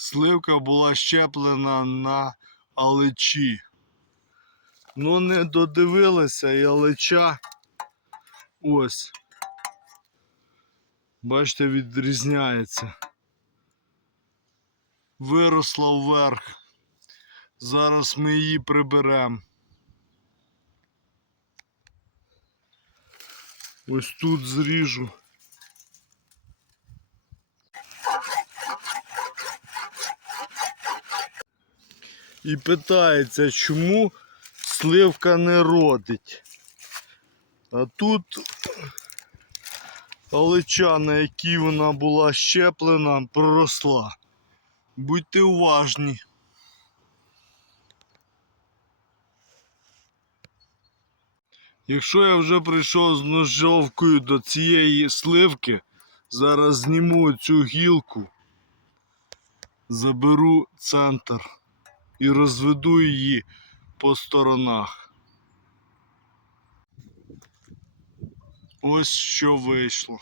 Сливка була щеплена на алечі. Ну не додивилися і алеча. Ось. Бачите, відрізняється. Виросла вверх. Зараз ми її приберемо. Ось тут зріжу. І питається, чому сливка не родить. А тут алеча, на якій вона була щеплена, проросла. Будьте уважні. Якщо я вже прийшов з ножовкою до цієї сливки, зараз зніму цю гілку, заберу центр і розведу її по сторонах. Ось що вийшло.